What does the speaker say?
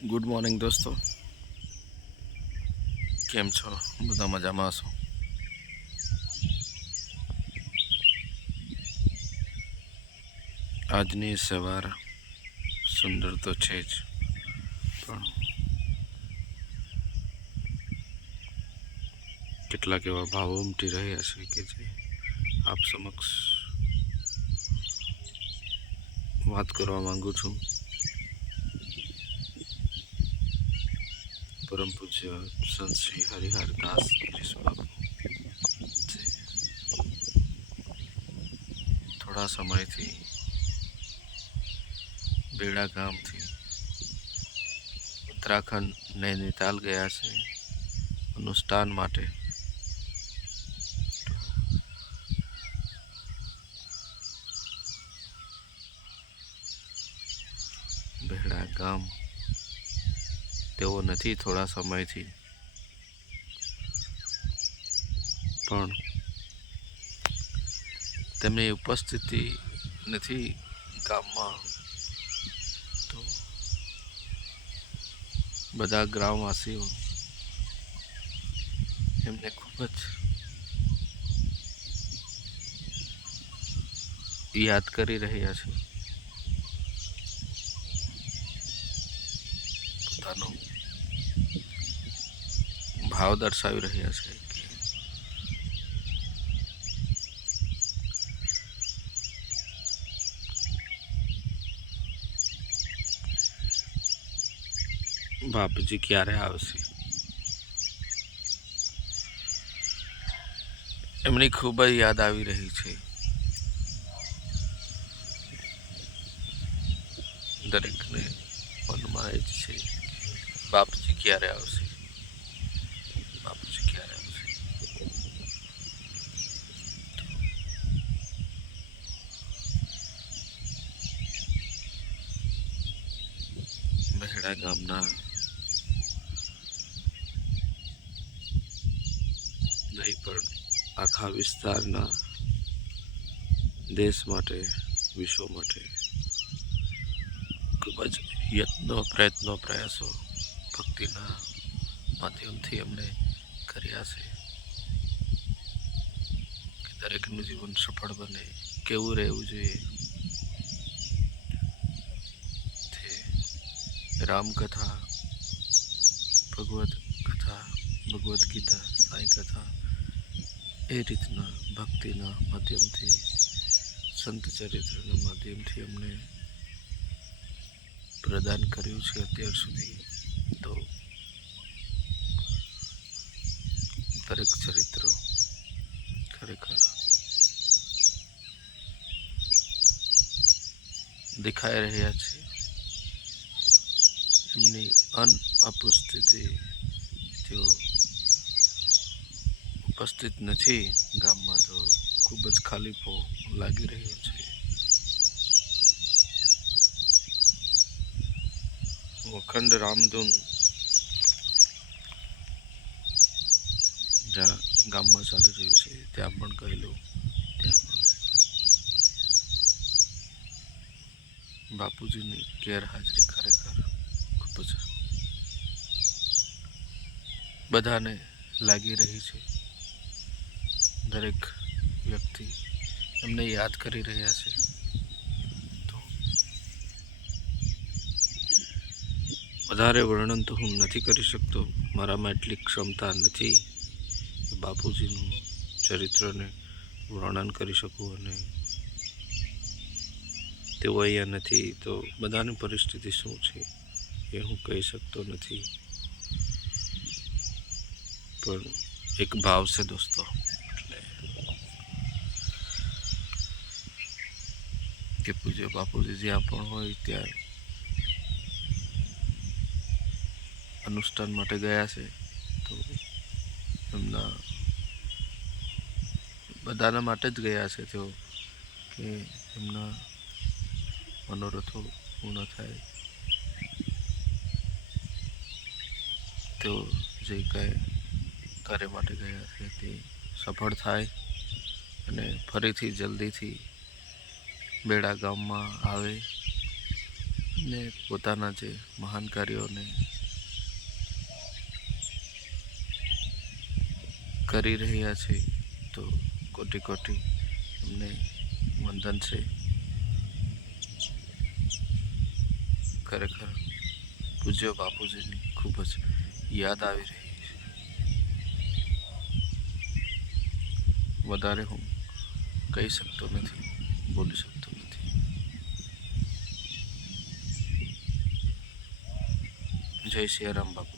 Good morning દોસ્તો, કેમ છો? બધા મજામાં હશો? આજની સવાર સુંદર તો છે જ, પણ કેટલાક એવા ભાવો ઉમટી રહ્યા છે કે જે આપ સમક્ષ વાત કરવા માંગુ છું. પરમ પૂજ્ય સંત શ્રી હરિહર દાસ બાપુ થોડા સમયથી બેડા ગામથી ઉત્તરાખંડ નૈનીતાલ ગયા છે અનુષ્ઠાન માટે. બેડા ગામ તેઓ નથી થોડા સમયથી, પણ તેમની ઉપસ્થિતિ નથી ગામમાં, તો બધા ગ્રામવાસીઓ એમને ખૂબ જ યાદ કરી રહ્યા છે. પોતાનો ભાવ દર્શાવી રહ્યા છે કે બાપુજી ક્યારે આવશે. એમની ખૂબ જ યાદ આવી રહી છે. દરેકને મનમાં એ જ છે, બાપુજી ક્યારે આવશે, બાપુજી ક્યારે આવશે. બહેડા ગામના નહીં પણ આખા વિસ્તારના, દેશ માટે, વિશ્વ માટે ખૂબ જ યત્નો, પ્રયત્નો, પ્રયાસો ભક્તિના માધ્યમથી એમણે કર્યા છે કે દરેકનું જીવન સફળ બને, કેવું રહેવું જોઈએ. રામકથા, ભગવદ કથા, ભગવદ્ ગીતા, સાંઈ કથા, એ રીતના ભક્તિના માધ્યમથી, સંત ચરિત્રના માધ્યમથી એમને પ્રદાન કર્યું છે અત્યાર સુધી. તો દરેક ચરિત્રો ખરેખર દેખાઈ રહ્યા છે. એમની અનુપસ્થિતિ, તેઓ ઉપસ્થિત નથી ગામમાં, તો ખૂબ જ ખાલીપો લાગી રહ્યો છે. અખંડ રામધૂન જ્યાં ગામમાં ચાલી રહ્યું છે ત્યાં પણ ગયેલો, ત્યાં પણ બાપુજીની ગેરહાજરી ખરેખર ખૂબ જ બધાને લાગી રહી છે. દરેક વ્યક્તિ એમને યાદ કરી રહ્યા છે. તો વધારે વર્ણન તો હું નથી કરી શકતો, મારામાં એટલી ક્ષમતા નથી કે બાપુજીનું ચરિત્રને વર્ણન કરી શકું. અને તેઓ અહીંયા નથી તો બધાની પરિસ્થિતિ શું છે એ હું કહી શકતો નથી. પણ એક ભાવ છે દોસ્તો, એટલે કે પૂજ્ય બાપુજી જ્યાં પણ હોય ત્યાં અનુષ્ઠાન માટે ગયા છે, તો એમના બધાના માટે જ ગયા છે તેઓ, કે એમના મનોરથો પૂર્ણ થાય, તેઓ જે કાંઈ કાર્ય માટે ગયા છે તે સફળ થાય અને ફરીથી જલ્દીથી બેડા ગામમાં આવે ને પોતાના જે મહાન કાર્યોને કરી રહ્યા છે, તો કોટી કોટી એમને વંદન છે. ખરેખર પૂજ્ય બાપુજીની ખૂબ જ યાદ આવી રહી છે. વધારે હું કહી શકતો નથી, બોલી શકતો નથી. જય સિયારામ બાપુ.